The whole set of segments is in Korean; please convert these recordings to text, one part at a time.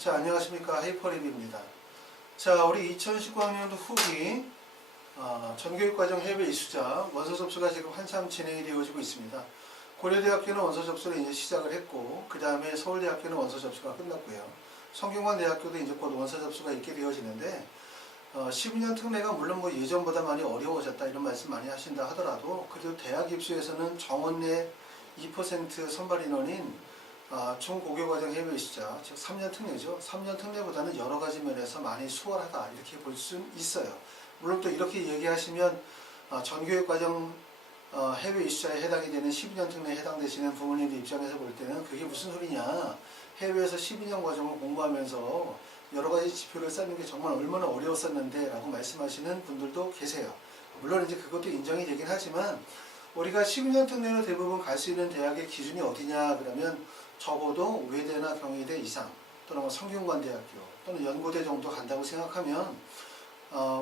자, 안녕하십니까. 헤이퍼립입니다. 자, 우리 2019학년도 후기 전교육과정 해외 이수자 원서 접수가 지금 한참 진행이 되어지고 있습니다. 고려대학교는 원서 접수를 이제 시작을 했고, 그 다음에 서울대학교는 원서 접수가 끝났고요. 성균관대학교도 이제 곧 원서 접수가 있게 되어지는데, 12년 특례가 물론 뭐 예전보다 많이 어려워졌다 이런 말씀 많이 하신다 하더라도, 그래도 대학 입시에서는 정원 내 2% 선발 인원인 중고교과정 해외 이수자, 즉 3년 특례죠. 3년 특례보다는 여러 가지 면에서 많이 수월하다 이렇게 볼 수 있어요. 물론 또 이렇게 얘기하시면 전교육과정 해외 이수자에 해당이 되는 12년 특례에 해당되시는 부모님들 입장에서 볼 때는 그게 무슨 소리냐, 해외에서 12년 과정을 공부하면서 여러 가지 지표를 쌓는 게 정말 얼마나 어려웠었는데 라고 말씀하시는 분들도 계세요. 물론 이제 그것도 인정이 되긴 하지만, 우리가 12년 특례로 대부분 갈 수 있는 대학의 기준이 어디냐 그러면 적어도 외대나 경희대 이상, 또는 성균관대학교 또는 연고대 정도 간다고 생각하면,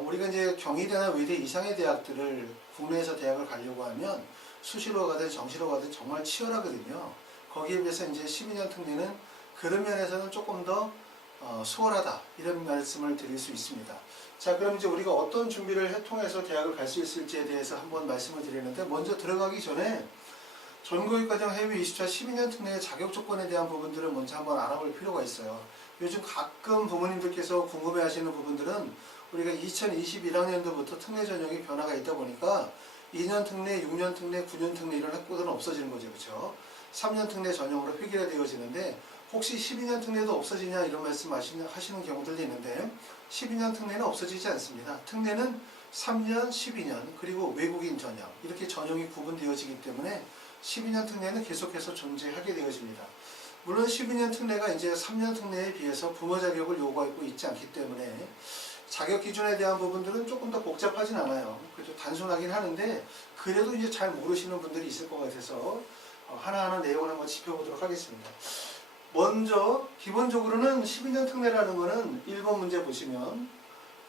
우리가 이제 경희대나 외대 이상의 대학들을 국내에서 대학을 가려고 하면 수시로 가든 정시로 가든 정말 치열하거든요. 거기에 비해서 이제 12년 특례는 그런 면에서는 조금 더 수월하다 이런 말씀을 드릴 수 있습니다. 자, 그럼 이제 우리가 어떤 준비를 통해서 대학을 갈 수 있을지에 대해서 한번 말씀을 드리는데, 먼저 들어가기 전에 전교육과정 해외 이수자 12년 특례의 자격 조건에 대한 부분들을 먼저 한번 알아볼 필요가 있어요. 요즘 가끔 부모님들께서 궁금해하시는 부분들은, 우리가 2021학년도부터 특례 전형이 변화가 있다 보니까 2년 특례, 6년 특례, 9년 특례 이런 학교들은 없어지는 거죠. 그렇죠? 3년 특례 전형으로 획일화되어지는데, 혹시 12년 특례도 없어지냐 이런 말씀 하시는 경우들도 있는데, 12년 특례는 없어지지 않습니다. 특례는 3년, 12년, 그리고 외국인 전형 이렇게 전형이 구분되어지기 때문에 12년 특례는 계속해서 존재하게 되어집니다. 물론 12년 특례가 이제 3년 특례에 비해서 부모 자격을 요구하고 있지 않기 때문에 자격 기준에 대한 부분들은 조금 더 복잡하진 않아요. 그래도 단순하긴 하는데, 그래도 이제 잘 모르시는 분들이 있을 것 같아서 하나하나 내용을 한번 짚어보도록 하겠습니다. 먼저 기본적으로는 12년 특례라는 거는 1번 문제 보시면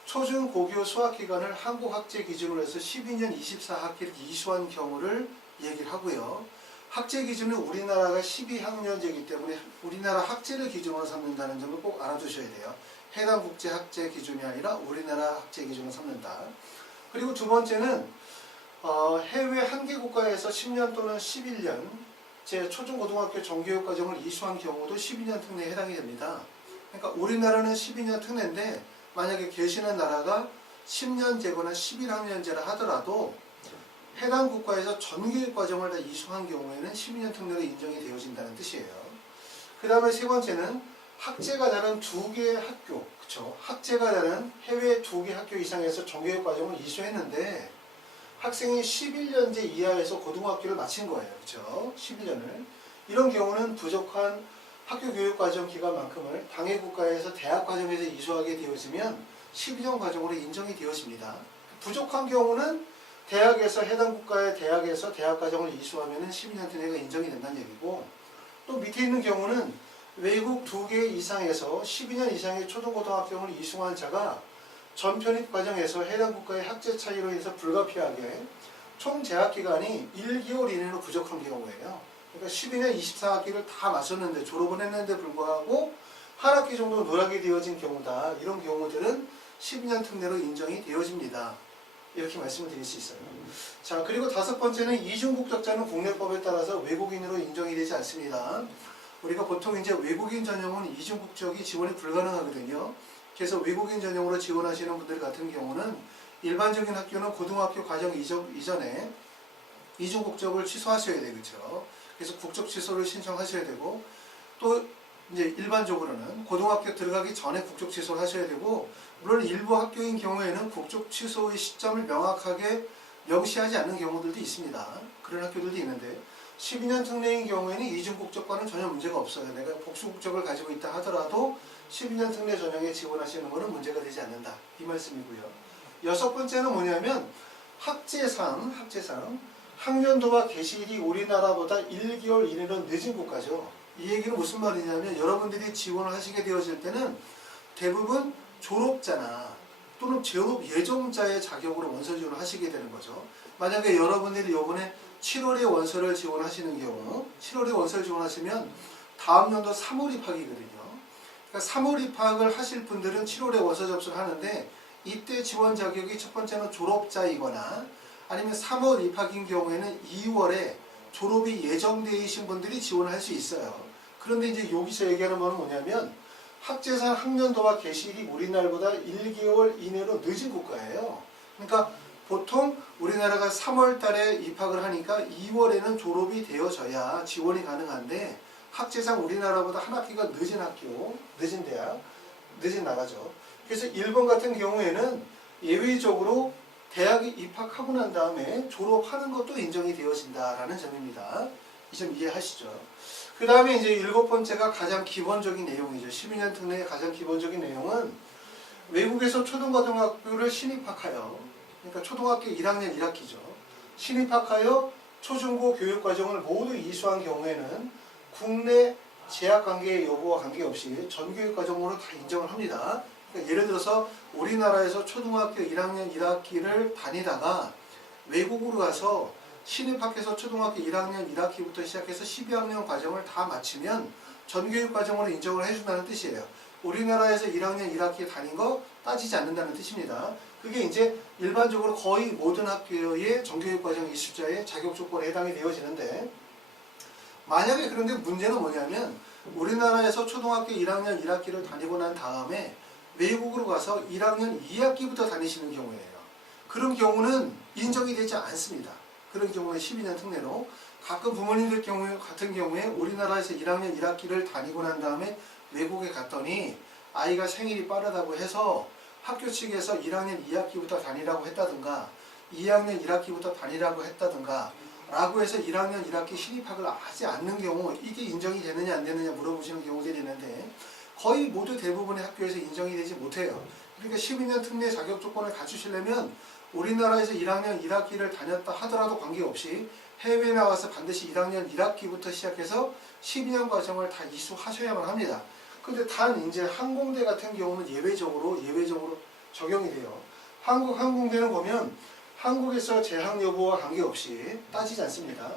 초중 고교 수학 기간을 한국 학제 기준으로 해서 12년 24학기를 이수한 경우를 얘기를 하고요. 학제 기준은 우리나라가 12학년제이기 때문에 우리나라 학제를 기준으로 삼는다는 점을 꼭 알아두셔야 돼요. 해당 국제 학제 기준이 아니라 우리나라 학제 기준으로 삼는다. 그리고 두 번째는 해외 한 개 국가에서 10년 또는 11년 제 초중고등학교 정교육 과정을 이수한 경우도 12년 특례에 해당이 됩니다. 그러니까 우리나라는 12년 특례인데, 만약에 계시는 나라가 10년제거나 11학년제라 하더라도 해당 국가에서 전교육 과정을 다 이수한 경우에는 12년 특례로 인정이 되어진다는 뜻이에요. 그 다음에 세 번째는 학제가 다른 두 개의 학교, 그쵸? 학제가 다른 해외 두 개 학교 이상에서 정교육 과정을 이수했는데 학생이 11년제 이하에서 고등학교를 마친 거예요. 그쵸? 11년을. 이런 경우는 부족한 학교 교육 과정 기간만큼을 당해 국가에서 대학 과정에서 이수하게 되어지면 12년 과정으로 인정이 되어집니다. 부족한 경우는 대학에서 해당 국가의 대학에서 대학 과정을 이수하면 12년 특례가 인정이 된다는 얘기고, 또 밑에 있는 경우는 외국 2개 이상에서 12년 이상의 초등고등학교를 이수한 자가 전편입 과정에서 해당 국가의 학제 차이로 인해서 불가피하게 총 재학 기간이 1개월 이내로 부족한 경우예요. 그러니까 12년 24학기를 다 마쳤는데 졸업은 했는데 불구하고 한 학기 정도 누락이 되어진 경우다. 이런 경우들은 12년 특례로 인정이 되어집니다. 이렇게 말씀을 드릴 수 있어요. 자, 그리고 다섯 번째는 이중국적자는 국내법에 따라서 외국인으로 인정이 되지 않습니다. 우리가 보통 이제 외국인 전형은 이중국적이 지원이 불가능하거든요. 그래서 외국인 전형으로 지원하시는 분들 같은 경우는 일반적인 학교는 고등학교 과정 이전에 이중국적을 취소하셔야 되겠죠. 그래서 국적 취소를 신청하셔야 되고, 또 이제 일반적으로는 고등학교 들어가기 전에 국적 취소를 하셔야 되고, 물론 일부 학교인 경우에는 국적 취소의 시점을 명확하게 명시하지 않는 경우들도 있습니다. 그런 학교들도 있는데, 12년 특례인 경우에는 이중국적과는 전혀 문제가 없어요. 내가 복수국적을 가지고 있다 하더라도 12년 특례 전형에 지원하시는 것은 문제가 되지 않는다. 이 말씀이고요. 여섯 번째는 뭐냐면 학제상 학년도와 개시일이 우리나라보다 1개월 이내로 늦은 국가죠. 이 얘기는 무슨 말이냐면, 여러분들이 지원을 하시게 되어질 때는 대부분 졸업자나 또는 졸업 예정자의 자격으로 원서 지원을 하시게 되는 거죠. 만약에 여러분들이 이번에 7월에 원서를 지원하시는 경우, 7월에 원서를 지원하시면 다음 연도 3월 입학이거든요. 그러니까 그러니까 3월 입학을 하실 분들은 7월에 원서 접수하는데 이때 지원 자격이 첫 번째는 졸업자이거나 아니면 3월 입학인 경우에는 2월에 졸업이 예정되어 계신 분들이 지원을 할 수 있어요. 그런데 이제 여기서 얘기하는 바는 뭐냐면 학제상 학년도와 개시일이 우리나라보다 1개월 이내로 늦은 국가예요. 그러니까 보통 우리나라가 3월 달에 입학을 하니까 2월에는 졸업이 되어져야 지원이 가능한데 학제상 우리나라보다 한 학기가 늦은 학교, 늦은 대학, 늦은 나라죠. 그래서 일본 같은 경우에는 예외적으로 대학에 입학하고 난 다음에 졸업하는 것도 인정이 되어진다라는 점입니다. 이 점 이해하시죠? 그 다음에 이제 7번째가 가장 기본적인 내용이죠. 12년 특례의 가장 기본적인 내용은 외국에서 초등고등학교를 신입학하여, 그러니까 초등학교 1학년 1학기죠. 신입학하여 초중고 교육과정을 모두 이수한 경우에는 국내 재학관계 여부와 관계없이 전교육과정으로 다 인정을 합니다. 그러니까 예를 들어서 우리나라에서 초등학교 1학년 1학기를 다니다가 외국으로 가서 신입학해서 초등학교 1학년 1학기부터 시작해서 12학년 과정을 다 마치면 전교육과정으로 인정을 해준다는 뜻이에요. 우리나라에서 1학년 1학기 다닌 거 따지지 않는다는 뜻입니다. 그게 이제 일반적으로 거의 모든 학교의 정교육과정 이수자의 자격 조건에 해당이 되어지는데, 만약에 그런데 문제는 뭐냐면 우리나라에서 초등학교 1학년 1학기를 다니고 난 다음에 외국으로 가서 1학년 2학기부터 다니시는 경우예요. 그런 경우는 인정이 되지 않습니다. 그런 경우는 12년 특례로, 가끔 부모님들 같은 경우에 우리나라에서 1학년 1학기를 다니고 난 다음에 외국에 갔더니 아이가 생일이 빠르다고 해서 학교 측에서 1학년 2학기부터 다니라고 했다든가 2학년 1학기부터 다니라고 했다든가 라고 해서 1학년 1학기 신입학을 하지 않는 경우, 이게 인정이 되느냐 안 되느냐 물어보시는 경우들이 있는데 거의 모두 대부분의 학교에서 인정이 되지 못해요. 그러니까 12년 특례 자격 조건을 갖추시려면 우리나라에서 1학년 1학기를 다녔다 하더라도 관계없이 해외에 나와서 반드시 1학년 1학기부터 시작해서 12년 과정을 다 이수하셔야만 합니다. 근데 단 이제 항공대 같은 경우는 예외적으로 적용이 돼요. 한국 항공대는 보면 한국에서 재학 여부와 관계없이 따지지 않습니다.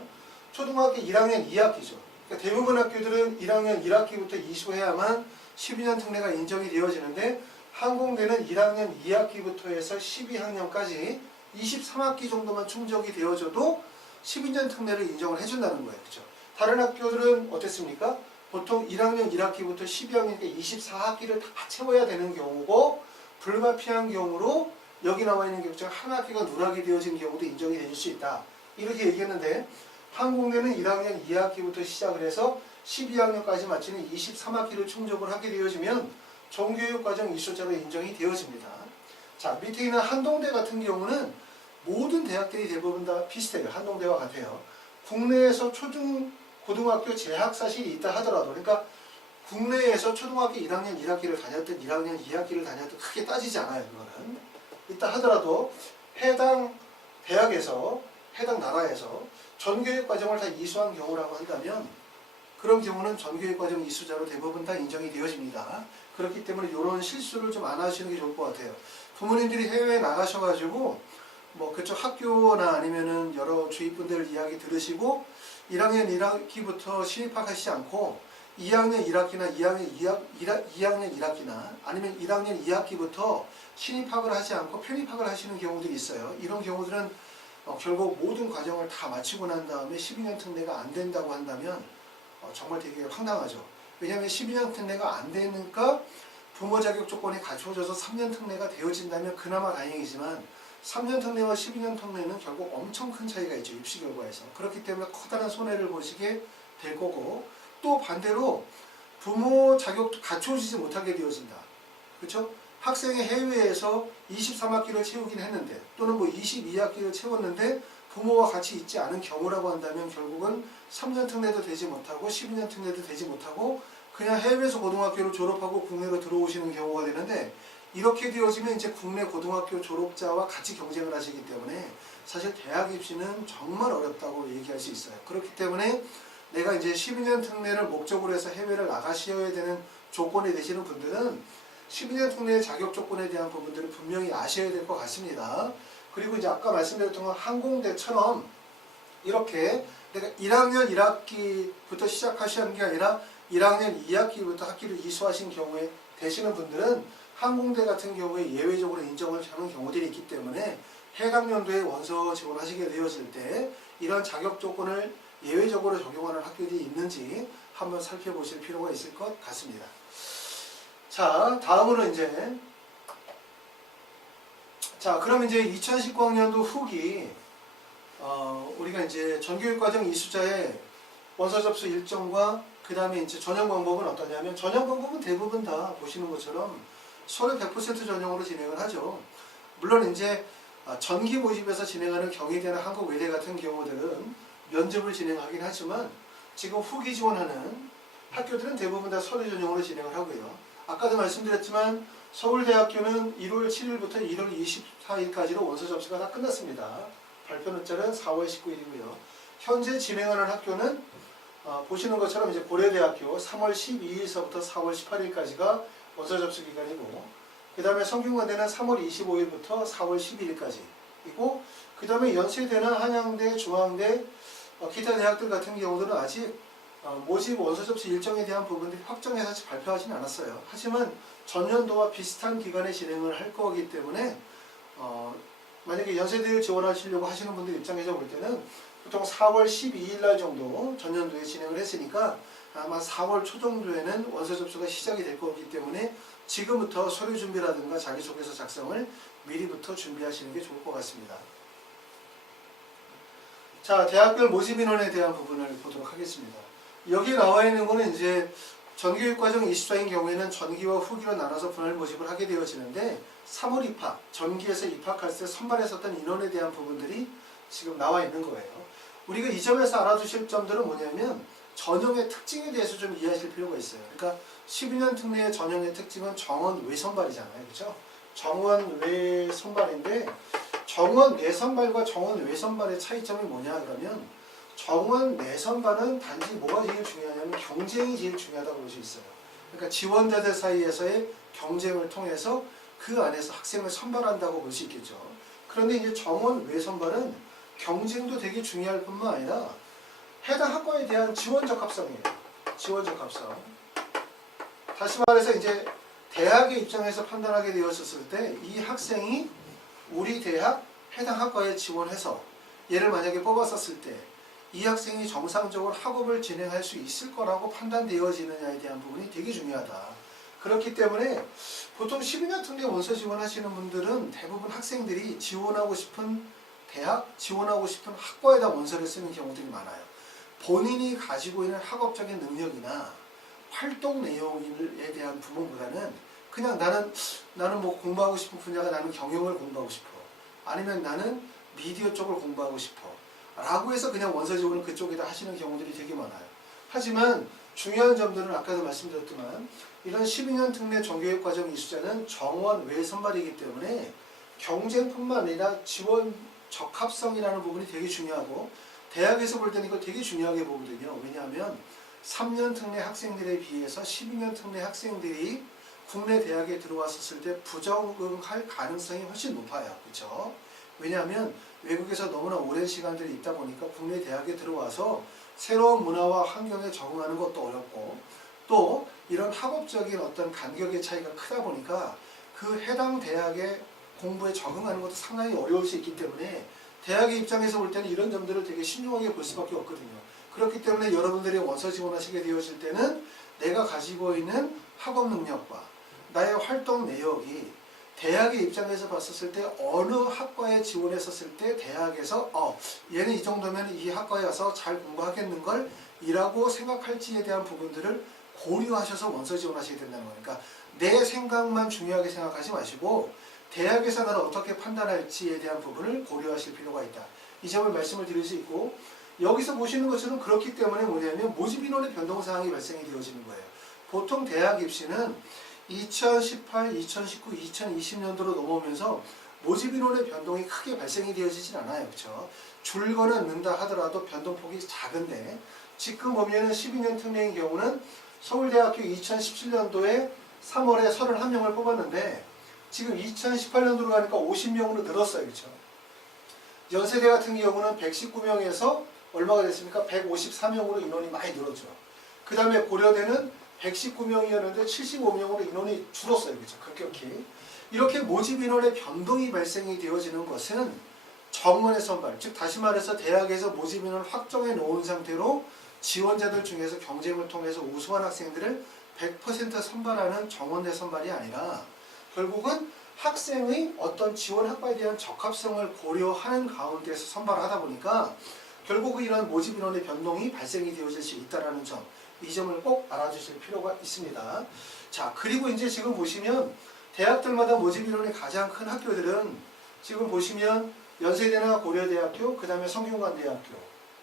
초등학교 1학년 2학기죠. 그러니까 대부분 학교들은 1학년 1학기부터 이수해야만 12년 특례가 인정이 되어지는데 항공대는 1학년 2학기부터 해서 12학년까지 23학기 정도만 충족이 되어져도 12년 특례를 인정을 해준다는 거예요. 그렇죠? 다른 학교들은 어땠습니까? 보통 1학년 1학기부터 12학년까지 24학기를 다 채워야 되는 경우고, 불가피한 경우로 여기 나와 있는 경우 중 한 학기가 누락이 되어진 경우도 인정이 될 수 있다. 이렇게 얘기했는데 항공대는 1학년 2학기부터 시작을 해서 12학년까지 마치는 23학기를 충족을 하게 되어지면 정교육과정 이수자로 인정이 되어집니다. 자, 밑에 있는 한동대 같은 경우는 모든 대학들이 대부분 다 비슷해요. 한동대와 같아요. 국내에서 고등학교 재학 사실이 있다 하더라도, 그러니까 국내에서 초등학교 1학년 1학기를 다녔든 1학년 2학기를 다녔든 크게 따지지 않아요. 그거는 있다 하더라도 해당 대학에서 해당 나라에서 전교육과정을 다 이수한 경우라고 한다면 그런 경우는 전교육과정 이수자로 대부분 다 인정이 되어집니다. 그렇기 때문에 이런 실수를 좀 안 하시는 게 좋을 것 같아요. 부모님들이 해외에 나가셔가지고 뭐 그쪽 학교나 아니면은 여러 주위분들 이야기 들으시고 1학년 1학기부터 신입학하시지 않고 2학년 1학기나 2학년 1학기나 아니면 1학년 2학기부터 신입학을 하지 않고 편입학을 하시는 경우들이 있어요. 이런 경우들은 결국 모든 과정을 다 마치고 난 다음에 12년 특례가 안 된다고 한다면 정말 되게 황당하죠. 왜냐하면 12년 특례가 안 되니까 부모 자격 조건이 갖춰져서 3년 특례가 되어진다면 그나마 다행이지만 3년 특례와 12년 특례는 결국 엄청 큰 차이가 있죠. 입시 결과에서. 그렇기 때문에 커다란 손해를 보시게 될 거고, 또 반대로 부모 자격도 갖춰지지 못하게 되어진다. 그렇죠? 학생이 해외에서 23학기를 채우긴 했는데 또는 뭐 22학기를 채웠는데 부모와 같이 있지 않은 경우라고 한다면 결국은 3년 특례도 되지 못하고 12년 특례도 되지 못하고 그냥 해외에서 고등학교를 졸업하고 국내로 들어오시는 경우가 되는데, 이렇게 되어지면 이제 국내 고등학교 졸업자와 같이 경쟁을 하시기 때문에 사실 대학 입시는 정말 어렵다고 얘기할 수 있어요. 그렇기 때문에 내가 이제 12년 특례를 목적으로 해서 해외를 나가셔야 되는 조건이 되시는 분들은 12년 특례의 자격 조건에 대한 부분들을 분명히 아셔야 될 것 같습니다. 그리고 이제 아까 말씀드렸던 건 항공대처럼 이렇게 내가 1학년 1학기부터 시작하시는 게 아니라 1학년 2학기부터 학기를 이수하신 경우에 되시는 분들은 항공대 같은 경우에 예외적으로 인정을 하는 경우들이 있기 때문에 해당 연도에 원서 지원하시게 되었을 때 이런 자격 조건을 예외적으로 적용하는 학교들이 있는지 한번 살펴보실 필요가 있을 것 같습니다. 자, 다음으로 그럼 이제 2019학년도 후기 우리가 이제 전교육과정 이수자의 원서 접수 일정과 그 다음에 이제 전형 방법은 어떠냐면 전형 방법은 대부분 다 보시는 것처럼 서류 100% 전형으로 진행을 하죠. 물론 이제 전기 모집에서 진행하는 경희대나 한국외대 같은 경우들은 면접을 진행하긴 하지만 지금 후기 지원하는 학교들은 대부분 다 서류 전형으로 진행을 하고요. 아까도 말씀드렸지만 서울대학교는 1월 7일부터 1월 24일까지로 원서 접수가 다 끝났습니다. 발표 날짜는 4월 19일이고요. 현재 진행하는 학교는 보시는 것처럼 이제 고려대학교 3월 12일서부터 4월 18일까지가 원서 접수 기간이고, 그 다음에 성균관대는 3월 25일부터 4월 12일까지이고, 그 다음에 연세대나 한양대, 중앙대, 기타 대학들 같은 경우들은 아직 모집 원서 접수 일정에 대한 부분들이 확정해서 아직 발표하지는 않았어요. 하지만 전년도와 비슷한 기간에 진행을 할 거기 때문에 만약에 연세대를 지원하시려고 하시는 분들 입장에서 볼 때는 보통 4월 12일 날 정도 전년도에 진행을 했으니까 아마 4월 초 정도에는 원서 접수가 시작이 될 거기 때문에 지금부터 서류 준비라든가 자기소개서 작성을 미리부터 준비하시는 게 좋을 것 같습니다. 자, 대학별 모집 인원에 대한 부분을 보도록 하겠습니다. 여기 나와 있는 거는 이제 전교육과정 이수자인 경우에는 전기와 후기로 나눠서 분할 모집을 하게 되어지는데 3월 입학, 전기에서 입학할 때 선발했었던 인원에 대한 부분들이 지금 나와 있는 거예요. 우리가 이 점에서 알아두실 점들은 뭐냐면 전형의 특징에 대해서 좀 이해하실 필요가 있어요. 그러니까 12년 특례의 전형의 특징은 정원 외선발이잖아요. 그렇죠? 정원 외선발인데 정원 내선발과 정원 외선발의 차이점이 뭐냐 그러면 정원 내선발은 단지 뭐가 제일 중요하냐면 경쟁이 제일 중요하다고 볼 수 있어요. 그러니까 지원자들 사이에서의 경쟁을 통해서 그 안에서 학생을 선발한다고 볼 수 있겠죠. 그런데 이제 정원 외선발은 경쟁도 되게 중요할 뿐만 아니라 해당 학과에 대한 지원 적합성이에요. 지원 적합성. 다시 말해서 이제 대학의 입장에서 판단하게 되었을 때 이 학생이 우리 대학 해당 학과에 지원해서 얘를 만약에 뽑았었을 때 이 학생이 정상적으로 학업을 진행할 수 있을 거라고 판단되어지느냐에 대한 부분이 되게 중요하다. 그렇기 때문에 보통 12년 특례 원서 지원하시는 분들은 대부분 학생들이 지원하고 싶은 대학, 지원하고 싶은 학과에다 원서를 쓰는 경우들이 많아요. 본인이 가지고 있는 학업적인 능력이나 활동 내용에 대한 부분보다는 그냥 나는 뭐 공부하고 싶은 분야가 나는 경영을 공부하고 싶어. 아니면 나는 미디어 쪽을 공부하고 싶어. 라고 해서 그냥 원서 지원을 그쪽에다 하시는 경우들이 되게 많아요. 하지만 중요한 점들은 아까도 말씀드렸지만 이런 12년 특례 전교육과정 이수자는 정원 외 선발이기 때문에 경쟁뿐만 아니라 지원 적합성이라는 부분이 되게 중요하고 대학에서 볼 때는 이거 되게 중요하게 보거든요. 왜냐하면 3년 특례 학생들에 비해서 12년 특례 학생들이 국내 대학에 들어왔었을 때 부적응할 가능성이 훨씬 높아요. 그렇죠? 왜냐하면 외국에서 너무나 오랜 시간들이 있다 보니까 국내 대학에 들어와서 새로운 문화와 환경에 적응하는 것도 어렵고 또 이런 학업적인 어떤 간격의 차이가 크다 보니까 그 해당 대학의 공부에 적응하는 것도 상당히 어려울 수 있기 때문에 대학의 입장에서 볼 때는 이런 점들을 되게 신중하게 볼 수밖에 없거든요. 그렇기 때문에 여러분들이 원서 지원하시게 되어질 때는 내가 가지고 있는 학업 능력과 나의 활동 내역이 대학의 입장에서 봤었을 때 어느 학과에 지원했었을 때 대학에서 얘는 이 정도면 이 학과에 와서 잘 공부하겠는걸 이라고 생각할지에 대한 부분들을 고려하셔서 원서 지원하시게 된다는 거니까 그러니까 내 생각만 중요하게 생각하지 마시고 대학에서 나를 어떻게 판단할지에 대한 부분을 고려하실 필요가 있다. 이 점을 말씀을 드릴 수 있고 여기서 보시는 것처럼 그렇기 때문에 뭐냐면 모집 인원의 변동사항이 발생이 되어지는 거예요. 보통 대학 입시는 2018, 2019, 2020년도로 넘어오면서 모집 인원의 변동이 크게 발생이 되어지진 않아요. 그렇죠? 줄거나 는다 하더라도 변동폭이 작은데 지금 보면은 12년 특례인 경우는 서울대학교 2017년도에 3월에 31명을 뽑았는데 지금 2018년도로 가니까 50명으로 늘었어요. 그렇죠? 연세대 같은 경우는 119명에서 얼마가 됐습니까? 154명으로 인원이 많이 늘었죠. 그 다음에 고려대는 119명이었는데 75명으로 인원이 줄었어요. 그죠? 급격히. 이렇게 모집 인원의 변동이 발생이 되어지는 것은 정원의 선발, 즉 다시 말해서 대학에서 모집 인원을 확정해 놓은 상태로 지원자들 중에서 경쟁을 통해서 우수한 학생들을 100% 선발하는 정원대 선발이 아니라 결국은 학생의 어떤 지원 학과에 대한 적합성을 고려하는 가운데서 선발을 하다 보니까 결국 이런 모집 인원의 변동이 발생이 되어질 수 있다는 점, 이 점을 꼭 알아주실 필요가 있습니다. 자, 그리고 이제 지금 보시면 대학들마다 모집 인원이 가장 큰 학교들은 지금 보시면 연세대나 고려대학교, 그 다음에 성균관대학교,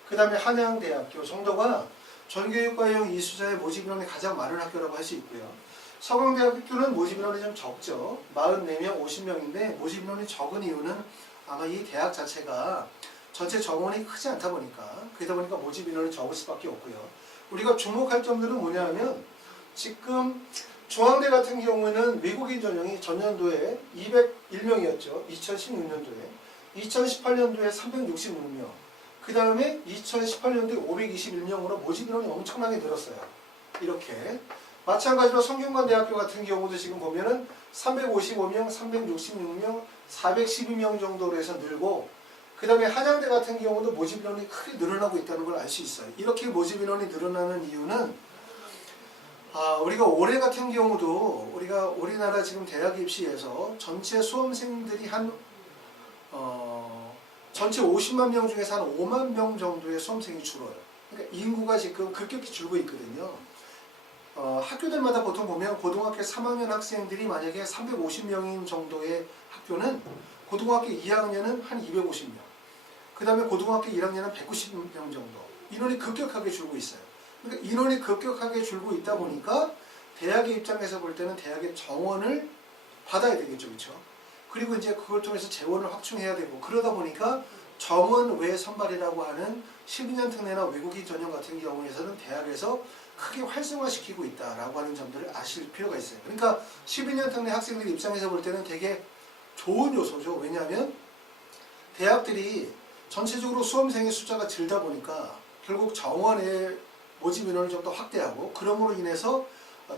그 다음에 한양대학교 정도가 전교육과형 이수자의 모집 인원이 가장 많은 학교라고 할 수 있고요. 서강대학교는 모집 인원이 좀 적죠. 44명, 50명인데 모집 인원이 적은 이유는 아마 이 대학 자체가 전체 정원이 크지 않다 보니까, 그러다 보니까 모집 인원이 적을 수밖에 없고요. 우리가 주목할 점들은 뭐냐면 지금 중앙대 같은 경우에는 외국인 전형이 전년도에 201명이었죠. 2016년도에. 2018년도에 366명. 그 다음에 2018년도에 521명으로 모집 인원이 엄청나게 늘었어요. 이렇게. 마찬가지로 성균관대학교 같은 경우도 지금 보면은 355명, 366명, 412명 정도로 해서 늘고, 그 다음에 한양대 같은 경우도 모집 인원이 크게 늘어나고 있다는 걸 알 수 있어요. 이렇게 모집 인원이 늘어나는 이유는 우리가 올해 같은 경우도 우리가 우리나라 지금 대학 입시에서 전체 수험생들이 전체 50만 명 중에서 한 5만 명 정도의 수험생이 줄어요. 그러니까 인구가 지금 급격히 줄고 있거든요. 학교들마다 보통 보면 고등학교 3학년 학생들이 만약에 350명인 정도의 학교는 고등학교 2학년은 한 250명, 그 다음에 고등학교 1학년은 190명 정도 인원이 급격하게 줄고 있어요. 그러니까 인원이 급격하게 줄고 있다 보니까 대학의 입장에서 볼 때는 대학의 정원을 받아야 되겠죠. 그렇죠? 그리고 이제 그걸 통해서 재원을 확충해야 되고, 그러다 보니까 정원 외 선발이라고 하는 12년 특례나 외국인 전형 같은 경우에서는 대학에서 크게 활성화시키고 있다라고 하는 점들을 아실 필요가 있어요. 그러니까 12년 특례 학생들 입장에서 볼 때는 되게 좋은 요소죠. 왜냐하면 대학들이 전체적으로 수험생의 숫자가 줄다 보니까 결국 정원의 모집 인원을 좀 더 확대하고, 그럼으로 인해서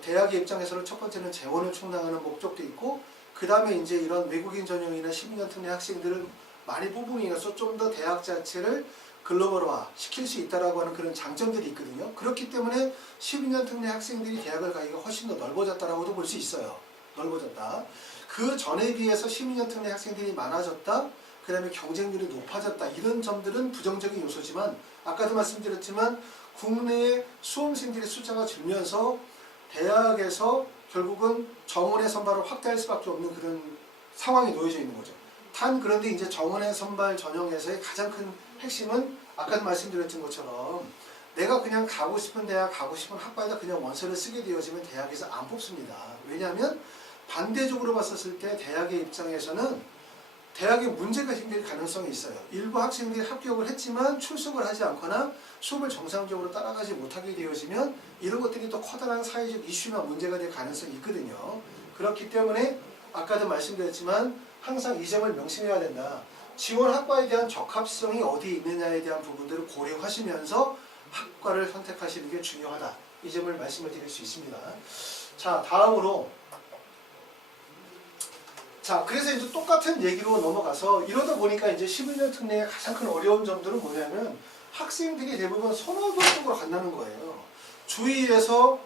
대학의 입장에서는 첫 번째는 재원을 충당하는 목적도 있고, 그 다음에 이제 이런 외국인 전형이나 12년 특례 학생들을 많이 뽑음으로 인해서 좀 더 대학 자체를 글로벌화 시킬 수 있다라고 하는 그런 장점들이 있거든요. 그렇기 때문에 12년 특례 학생들이 대학을 가기가 훨씬 더 넓어졌다라고도 볼 수 있어요. 넓어졌다. 그 전에 비해서 12년 특례 학생들이 많아졌다. 그 다음에 경쟁률이 높아졌다. 이런 점들은 부정적인 요소지만, 아까도 말씀드렸지만 국내의 수험생들의 숫자가 줄면서 대학에서 결국은 정원의 선발을 확대할 수밖에 없는 그런 상황이 놓여져 있는 거죠. 그런데 이제 정원의 선발 전형에서의 가장 큰 핵심은 아까도 말씀드렸던 것처럼 내가 그냥 가고 싶은 대학, 가고 싶은 학과에다 그냥 원서를 쓰게 되어지면 대학에서 안 뽑습니다. 왜냐하면 반대적으로 봤었을 때 대학의 입장에서는 대학에 문제가 생길 가능성이 있어요. 일부 학생들이 합격을 했지만 출석을 하지 않거나 수업을 정상적으로 따라가지 못하게 되어지면 이런 것들이 또 커다란 사회적 이슈나 문제가 될 가능성이 있거든요. 그렇기 때문에 아까도 말씀드렸지만 항상 이 점을 명심해야 된다. 지원 학과에 대한 적합성이 어디에 있느냐에 대한 부분들을 고려하시면서 학과를 선택하시는 게 중요하다. 이 점을 말씀을 드릴 수 있습니다. 자, 다음으로 그래서 이제 똑같은 얘기로 넘어가서 이러다 보니까 이제 11년 특례의 가장 큰 어려운 점들은 뭐냐면 학생들이 대부분 선호도 쪽으로 간다는 거예요. 주위에서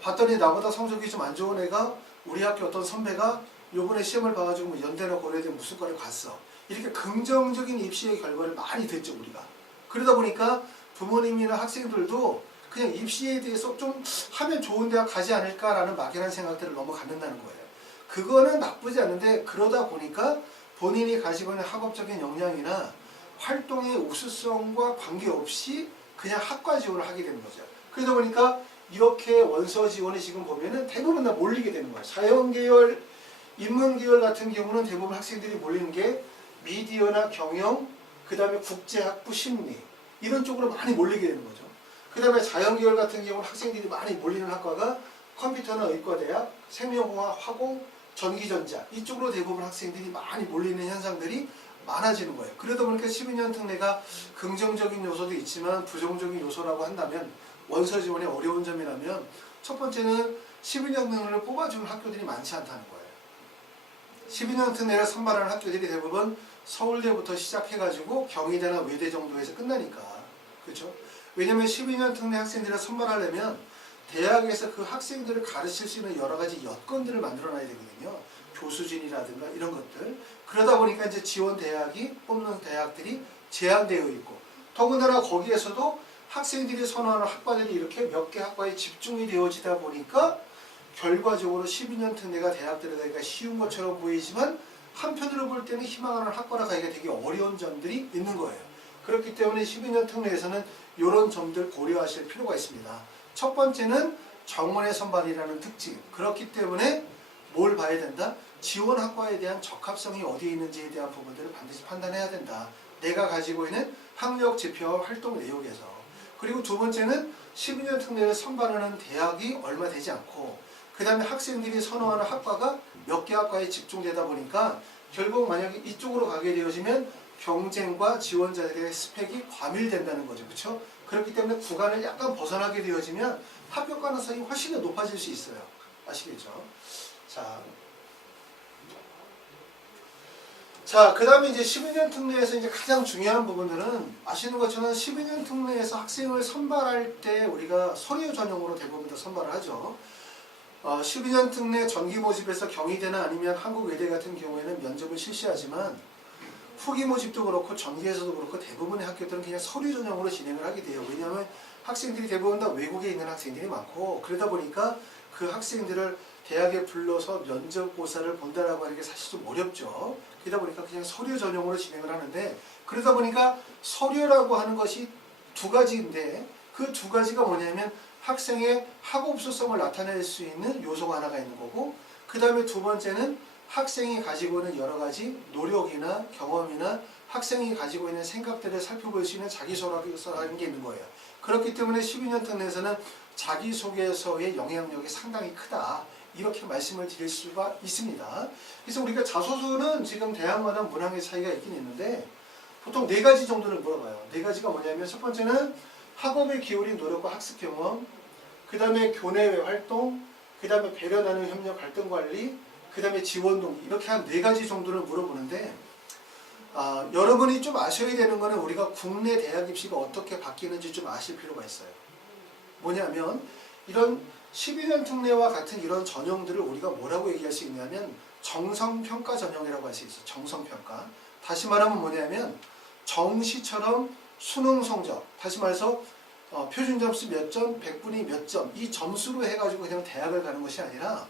봤더니 나보다 성적이 좀 안 좋은 애가 우리 학교 어떤 선배가 요번에 시험을 봐가지고 뭐 연대나 고려대 무슨 과를 갔어. 이렇게 긍정적인 입시의 결과를 많이 듣죠, 우리가. 그러다 보니까 부모님이나 학생들도 그냥 입시에 대해서 좀 하면 좋은 대학 가지 않을까라는 막연한 생각들을 넘어간다는 거예요. 그거는 나쁘지 않은데, 그러다 보니까 본인이 가지고 있는 학업적인 역량이나 활동의 우수성과 관계없이 그냥 학과 지원을 하게 되는 거죠. 그러다 보니까 이렇게 원서 지원이 지금 보면은 대부분 다 몰리게 되는 거예요. 자연계열, 인문계열 같은 경우는 대부분 학생들이 몰리는 게 미디어나 경영, 그 다음에 국제학부 심리 이런 쪽으로 많이 몰리게 되는 거죠. 그 다음에 자연계열 같은 경우는 학생들이 많이 몰리는 학과가 컴퓨터나 의과대학, 생명공학, 화공, 전기전자 이쪽으로 대부분 학생들이 많이 몰리는 현상들이 많아지는 거예요. 그러다 보니까 12년 특례가 긍정적인 요소도 있지만 부정적인 요소라고 한다면 원서 지원이 어려운 점이라면 첫 번째는 12년 특례를 뽑아주는 학교들이 많지 않다는 거예요. 12년 특례를 선발하는 학교들이 대부분 서울대부터 시작해가지고 경희대나 외대 정도에서 끝나니까. 그렇죠? 왜냐면 12년 특례 학생들을 선발하려면 대학에서 그 학생들을 가르칠 수 있는 여러 가지 여건들을 만들어놔야 되거든요. 교수진이라든가 이런 것들. 그러다 보니까 이제 지원 대학이 뽑는 대학들이 제한되어 있고, 더군다나 거기에서도 학생들이 선호하는 학과들이 이렇게 몇 개 학과에 집중이 되어지다 보니까 결과적으로 12년 특례가 대학들에 가기가 쉬운 것처럼 보이지만 한편으로 볼 때는 희망하는 학과나 가기가 되게 어려운 점들이 있는 거예요. 그렇기 때문에 12년 특례에서는 이런 점들 고려하실 필요가 있습니다. 첫 번째는 정원의 선발이라는 특징. 그렇기 때문에 뭘 봐야 된다? 지원 학과에 대한 적합성이 어디에 있는지에 대한 부분들을 반드시 판단해야 된다. 내가 가지고 있는 학력 지표와 활동 내역에서. 그리고 두 번째는 12년 특례를 선발하는 대학이 얼마 되지 않고, 그 다음에 학생들이 선호하는 학과가 몇 개 학과에 집중되다 보니까 결국 만약에 이쪽으로 가게 되어지면 경쟁과 지원자들의 스펙이 과밀된다는 거죠. 그렇죠? 그렇기 때문에 구간을 약간 벗어나게 되어지면 합격 가능성이 훨씬 더 높아질 수 있어요. 아시겠죠? 자, 그 다음에 이제 12년 특례에서 이제 가장 중요한 부분들은 아시는 것처럼 12년 특례에서 학생을 선발할 때 우리가 서류 전형으로 대부분 다 선발을 하죠. 12년 특례 정기 모집에서 경희대나 아니면 한국외대 같은 경우에는 면접을 실시하지만 후기 모집도 그렇고 전기에서도 그렇고 대부분의 학교들은 그냥 서류 전형으로 진행을 하게 돼요. 왜냐하면 학생들이 대부분 다 외국에 있는 학생들이 많고, 그러다 보니까 그 학생들을 대학에 불러서 면접고사를 본다라고 하는 게 사실 좀 어렵죠. 그러다 보니까 그냥 서류 전형으로 진행을 하는데, 그러다 보니까 서류라고 하는 것이 두 가지인데 그 두 가지가 뭐냐면 학생의 학업수성을 나타낼 수 있는 요소가 하나가 있는 거고, 그 다음에 두 번째는 학생이 가지고 있는 여러 가지 노력이나 경험이나 학생이 가지고 있는 생각들을 살펴볼 수 있는 자기소개서라는 게 있는 거예요. 그렇기 때문에 12년 특례에서는 자기소개서의 영향력이 상당히 크다, 이렇게 말씀을 드릴 수가 있습니다. 그래서 우리가 자소서는 지금 대학마다 문항의 차이가 있긴 있는데 보통 네 가지 정도를 물어봐요. 네 가지가 뭐냐면 첫 번째는 학업에 기울인 노력과 학습 경험, 그 다음에 교내외 활동, 그 다음에 배려 나눔 협력 활동 관리, 그 다음에 지원 동기, 이렇게 한 네 가지 정도를 물어보는데, 여러분이 좀 아셔야 되는 거는 우리가 국내 대학 입시가 어떻게 바뀌는지 좀 아실 필요가 있어요. 뭐냐면 이런 12년 특례와 같은 이런 전형들을 우리가 뭐라고 얘기할 수 있냐면 정성평가 전형이라고 할 수 있어요. 정성평가. 다시 말하면 뭐냐면 정시처럼 수능 성적, 다시 말해서 표준 점수 몇 점, 100분이 몇 점, 이 점수로 해가지고 그냥 대학을 가는 것이 아니라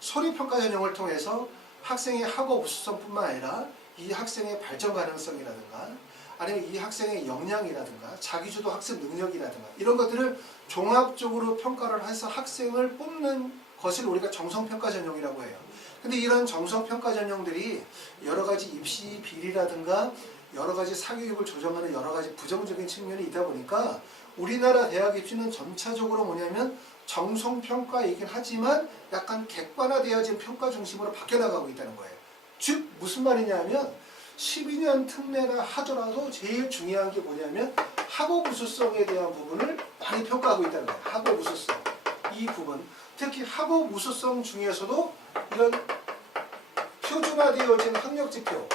서류평가 전형을 통해서 학생의 학업 우수성뿐만 아니라 이 학생의 발전 가능성이라든가 아니면 이 학생의 역량이라든가 자기주도 학습 능력이라든가 이런 것들을 종합적으로 평가를 해서 학생을 뽑는 것을 우리가 정성평가 전형이라고 해요. 근데 이런 정성평가 전형들이 여러 가지 입시 비리라든가 여러 가지 사교육을 조정하는 여러 가지 부정적인 측면이 있다 보니까 우리나라 대학 입시는 전체적으로 뭐냐면 정성평가이긴 하지만 약간 객관화되어진 평가 중심으로 바뀌어나가고 있다는 거예요. 즉 무슨 말이냐면 12년 특례라 하더라도 제일 중요한 게 뭐냐면 학업 우수성에 대한 부분을 많이 평가하고 있다는 거예요. 학업 우수성. 이 부분. 특히 학업 우수성 중에서도 이런 표준화되어진 학력지표,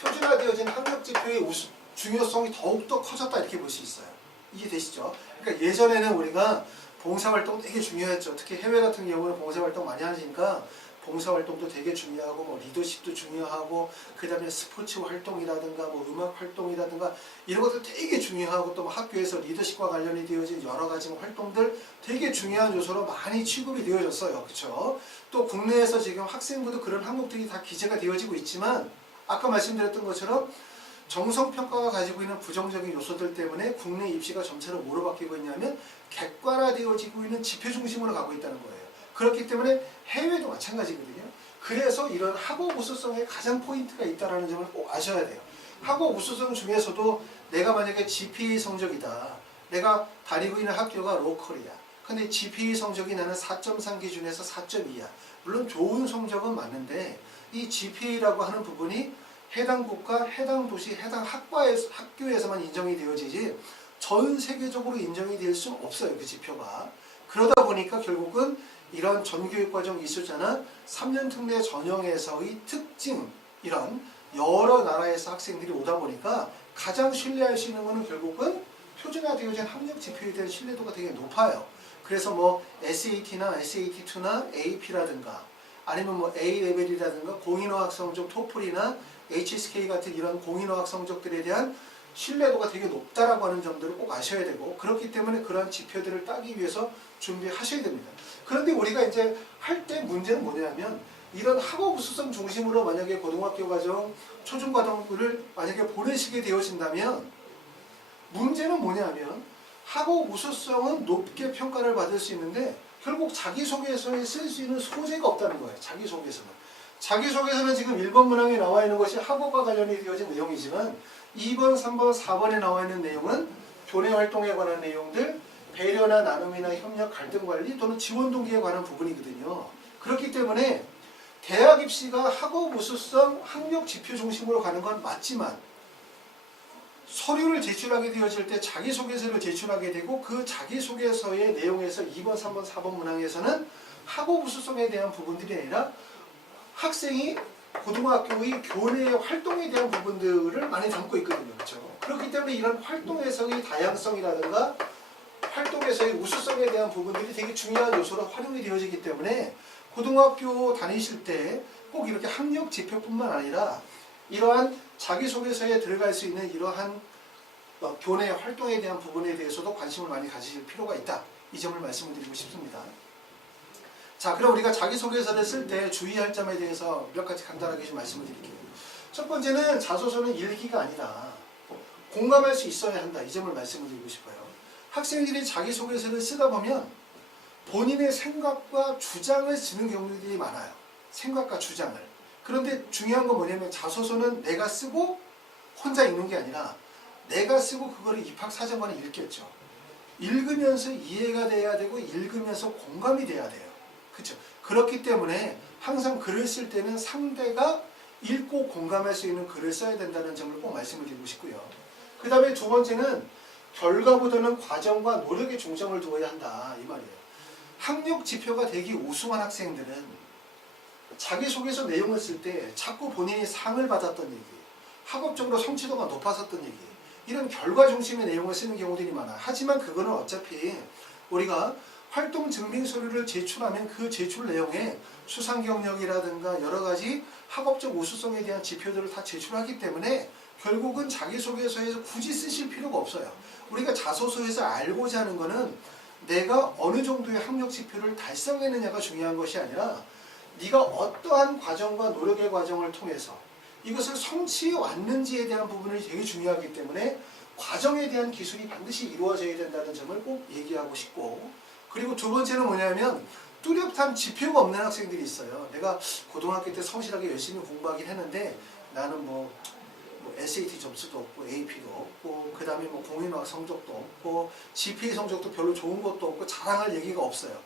표준화되어진 학력지표의 중요성이 더욱더 커졌다, 이렇게 볼 수 있어요. 이해 되시죠? 그러니까 예전에는 우리가 봉사활동 되게 중요했죠. 특히 해외 같은 경우는 봉사활동 많이 하니까 봉사활동도 되게 중요하고 뭐 리더십도 중요하고 그 다음에 스포츠 활동이라든가 뭐 음악 활동이라든가 이런 것들 되게 중요하고 또 학교에서 리더십과 관련이 되어진 여러 가지 활동들 되게 중요한 요소로 많이 취급이 되어졌어요. 그렇죠? 또 국내에서 지금 학생부도 그런 항목들이 다 기재가 되어지고 있지만 아까 말씀드렸던 것처럼 정성평가가 가지고 있는 부정적인 요소들 때문에 국내 입시가 점차로 뭐로 바뀌고 있냐면 객관화되어지고 있는 지표 중심으로 가고 있다는 거예요. 그렇기 때문에 해외도 마찬가지거든요. 그래서 이런 학업 우수성에 가장 포인트가 있다는 점을 꼭 아셔야 돼요. 학업 우수성 중에서도 내가 만약에 GPA 성적이다. 내가 다니고 있는 학교가 로컬이야. 근데 GPA 성적이 나는 4.3 기준에서 4.2야. 물론 좋은 성적은 맞는데 이 GPA라고 하는 부분이 해당 국가, 해당 도시, 해당 학교에서만 인정이 되어지지 전 세계적으로 인정이 될 수 없어요. 그 지표가. 그러다 보니까 결국은 이런 전교육과정 이수자나 3년 특례 전형에서의 특징, 이런 여러 나라에서 학생들이 오다 보니까 가장 신뢰할 수 있는 것은 결국은 표준화되어진 학력 지표에 대한 신뢰도가 되게 높아요. 그래서 뭐 SAT나 SAT2나 AP라든가 아니면 뭐 A레벨이라든가 공인어학 성적 토플이나 HSK 같은 이런 공인어학 성적들에 대한 신뢰도가 되게 높다라고 하는 점들을 꼭 아셔야 되고, 그렇기 때문에 그런 지표들을 따기 위해서 준비하셔야 됩니다. 그런데 우리가 이제 할 때 문제는 뭐냐면 이런 학업 우수성 중심으로 만약에 고등학교 과정, 초중 과정을 만약에 보내시게 되어진다면 문제는 뭐냐면 학업 우수성은 높게 평가를 받을 수 있는데 결국 자기소개서에 쓸 수 있는 소재가 없다는 거예요. 자기소개서는. 자기소개서는 지금 1번 문항에 나와 있는 것이 학업과 관련이 되어진 내용이지만 2번, 3번, 4번에 나와 있는 내용은 교내 활동에 관한 내용들, 배려나 나눔이나 협력, 갈등 관리 또는 지원 동기에 관한 부분이거든요. 그렇기 때문에 대학 입시가 학업 우수성, 학력 지표 중심으로 가는 건 맞지만 서류를 제출하게 되어질 때 자기소개서를 제출하게 되고 그 자기소개서의 내용에서 2번, 3번, 4번 문항에서는 학업 우수성에 대한 부분들이 아니라 학생이 고등학교의 교내 활동에 대한 부분들을 많이 담고 있거든요. 그렇죠? 그렇기 때문에 이런 활동에서의 다양성이라든가 활동에서의 우수성에 대한 부분들이 되게 중요한 요소로 활용이 되어지기 때문에 고등학교 다니실 때 꼭 이렇게 학력 지표뿐만 아니라 이러한 자기소개서에 들어갈 수 있는 이러한 교내 활동에 대한 부분에 대해서도 관심을 많이 가지실 필요가 있다. 이 점을 말씀을 드리고 싶습니다. 자, 그럼 우리가 자기소개서를 쓸 때 주의할 점에 대해서 몇 가지 간단하게 좀 말씀을 드릴게요. 첫 번째는 자소서는 일기가 아니라 공감할 수 있어야 한다. 이 점을 말씀을 드리고 싶어요. 학생들이 자기소개서를 쓰다 보면 본인의 생각과 주장을 쓰는 경우들이 많아요. 생각과 주장을. 그런데 중요한 건 뭐냐면 자소서는 내가 쓰고 혼자 읽는 게 아니라 내가 쓰고 그거를 입학사정관에 읽겠죠. 읽으면서 이해가 돼야 되고 읽으면서 공감이 돼야 돼요. 그렇죠? 그렇기 때문에 항상 글을 쓸 때는 상대가 읽고 공감할 수 있는 글을 써야 된다는 점을 꼭 말씀을 드리고 싶고요. 그 다음에 두 번째는 결과보다는 과정과 노력에 중점을 두어야 한다. 이 말이에요. 학력 지표가 되게 우수한 학생들은 자기소개서 내용을 쓸 때 자꾸 본인이 상을 받았던 얘기, 학업적으로 성취도가 높았었던 얘기, 이런 결과 중심의 내용을 쓰는 경우들이 많아요. 하지만 그거는 어차피 우리가 활동 증빙 서류를 제출하면 그 제출 내용에 수상 경력이라든가 여러 가지 학업적 우수성에 대한 지표들을 다 제출하기 때문에 결국은 자기소개서에서 굳이 쓰실 필요가 없어요. 우리가 자소서에서 알고자 하는 거는 내가 어느 정도의 학력 지표를 달성했느냐가 중요한 것이 아니라 네가 어떠한 과정과 노력의 과정을 통해서 이것을 성취해 왔는지에 대한 부분이 되게 중요하기 때문에 과정에 대한 기술이 반드시 이루어져야 된다는 점을 꼭 얘기하고 싶고, 그리고 두 번째는 뭐냐면 뚜렷한 지표가 없는 학생들이 있어요. 내가 고등학교 때 성실하게 열심히 공부하긴 했는데 나는 뭐 SAT 점수도 없고 AP도 없고 그 다음에 뭐 공인어학 성적도 없고 GPA 성적도 별로 좋은 것도 없고 자랑할 얘기가 없어요.